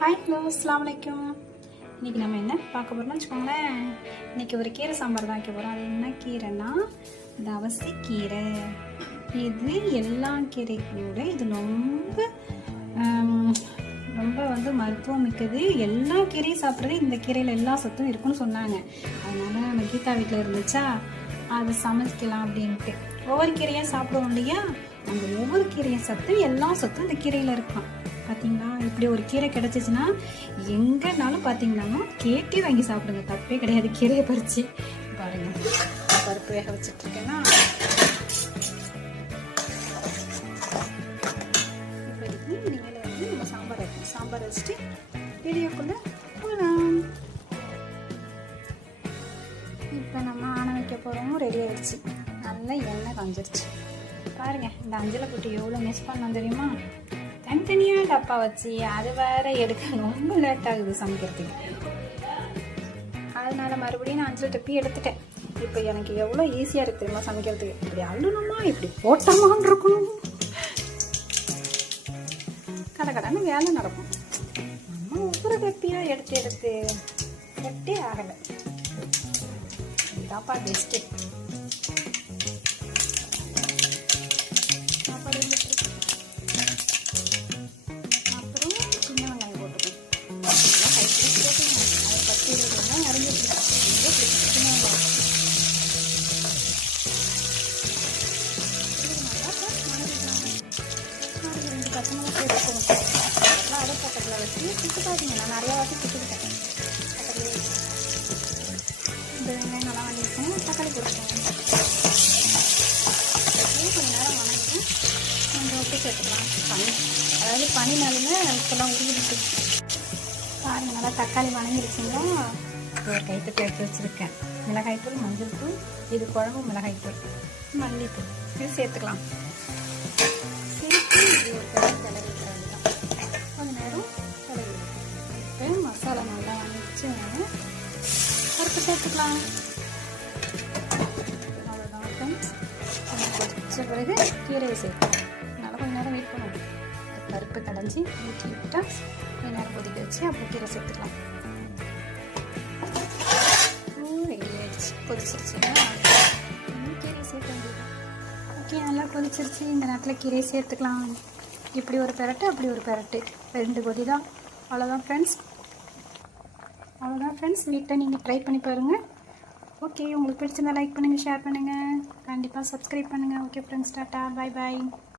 Hi hello அஸ்லாம் வலைக்கும் இன்றைக்கி நம்ம என்ன பார்க்க போகிறோம்னு வச்சுக்கோங்களேன். இன்றைக்கி ஒரு கீரை சாம்பார் தான் வைக்க போகிறோம் அது என்ன கீரைன்னா இது அவசி கீரை. இது எல்லா கீரைகளோட இது ரொம்ப ரொம்ப வந்து மருத்துவம் மிக்கது. எல்லா கீரையும் சாப்பிட்றது இந்த கீரையில் எல்லா சத்தும் இருக்குன்னு சொன்னாங்க. அதனால் நம்ம கீதா வீட்டில் இருந்துச்சா அதை சமைக்கலாம் அப்படின்ட்டு. ஒவ்வொரு கீரையாக சாப்பிடுவோம் இல்லையா? அந்த ஒவ்வொரு கீரையும் சத்து எல்லா சத்தும் இந்த கீரையில் இருக்கான் பார்த்தீங்களா இப்படி ஒரு கீரை கிடச்சிச்சின்னா எங்கேனாலும் பார்த்தீங்கன்னா கேட்டி வாங்கி சாப்பிடுங்க. தப்பே கிடையாது. கீரையை பறித்து பாருங்கள் பருப்பு வேக வச்சிட்ருக்கேன்னா. இப்போதைக்கு நீங்கள் வந்து நம்ம சாம்பார் வைக்கணும். சாம்பார் வச்சுட்டு வீடியோக்குள்ளே போகலாம் இப்போ நம்ம ஆணை வைக்க போகிறோம் ரெடி ஆகிடுச்சு நல்லா எண்ணெய் காஞ்சிருச்சு. பாருங்கள் இந்த அஞ்சலை போட்டு எவ்வளோ மிஸ் பண்ணோம் தெரியுமா? டப்பா வச்சு அது வேற எடுக்க ரொம்ப லேட் ஆகுது சமைக்கிறதுக்கு. அதனால மறுபடியும் நான் அஞ்சு டப்பி எடுத்துட்டேன். இப்போ எனக்கு எவ்வளோ ஈஸியாக இருக்குது தெரியுமா சமைக்கிறதுக்கு? இப்படி அள்ளணுமா? இப்படி போட்டோமான்னு இருக்கணும். கடை கடைன்னு வேலை நடக்கும். நம்ம ஒவ்வொரு டப்பியாக எடுத்து எடுத்து கட்டே ஆகலை. இதாப்பா பெஸ்ட்டு அதுக்கு ரெண்டு பச்சை மிளகாய் பக்கத்தில் வச்சு சுட்டுக்காதீங்க நான் நிறையா வாட்டி சுட்டுக்கிட்டேன் பக்கத்துலேயே இந்த வெங்காயம் நல்லா வாங்கியிருக்கேன் தக்காளி போட்டுக்கோங்க அப்படியே கொஞ்ச நேரம் வணங்கிட்டு கொஞ்சம் உப்பு சேர்த்துக்கலாம் பனி அதாவது பனினாலுமே இப்போல்லாம் உருவிட்டு பாருங்கள் நல்லா தக்காளி வணங்கிடுச்சுங்களா ஒரு கைத்தட்டி எடுத்து வச்சுருக்கேன் மிளகாய்த்தூள் மஞ்சள் தூள் இது குழம்பு மிளகாய்த்தூள் மல்லித்தூள் இது சேர்த்துக்கலாம் இப்போ நல்லா வணங்கிச்சு பருப்பு சேர்த்துக்கலாம். அவ்வளோதான் ஃப்ரெண்ட்ஸ் பிறகு கீரையை சேர்த்து அதனால் கொஞ்ச நேரம் வெயிட் பண்ணுவோம் பருப்பு கடைஞ்சி ஊற்றி விட்டால் கொஞ்ச நேரம் கொதிக்க வச்சு அப்புறம் கீரை சேர்த்துக்கலாம். ரெடி ஆயிடுச்சு. கொதிச்சிருச்சுன்னா இன்னும் சேர்க்க வேண்டியது ஓகே நல்லா கொதிச்சிருச்சு. இந்த நேரத்தில் கீரையை சேர்த்துக்கலாம். இப்படி ஒரு பெரட்டு அப்படி ஒரு பெரட்டு. ரெண்டு கொதி தான் அவ்வளோதான் ஃப்ரெண்ட்ஸ் அவ்வளோதான் ஃப்ரெண்ட்ஸ் வீட்டில் நீங்கள் ட்ரை பண்ணி பாருங்கள் ஓகே உங்களுக்கு பிடிச்சிருந்தா லைக் பண்ணுங்கள் ஷேர் பண்ணுங்கள் கண்டிப்பாக சப்ஸ்கிரைப் பண்ணுங்கள் okay friends tata. Bye bye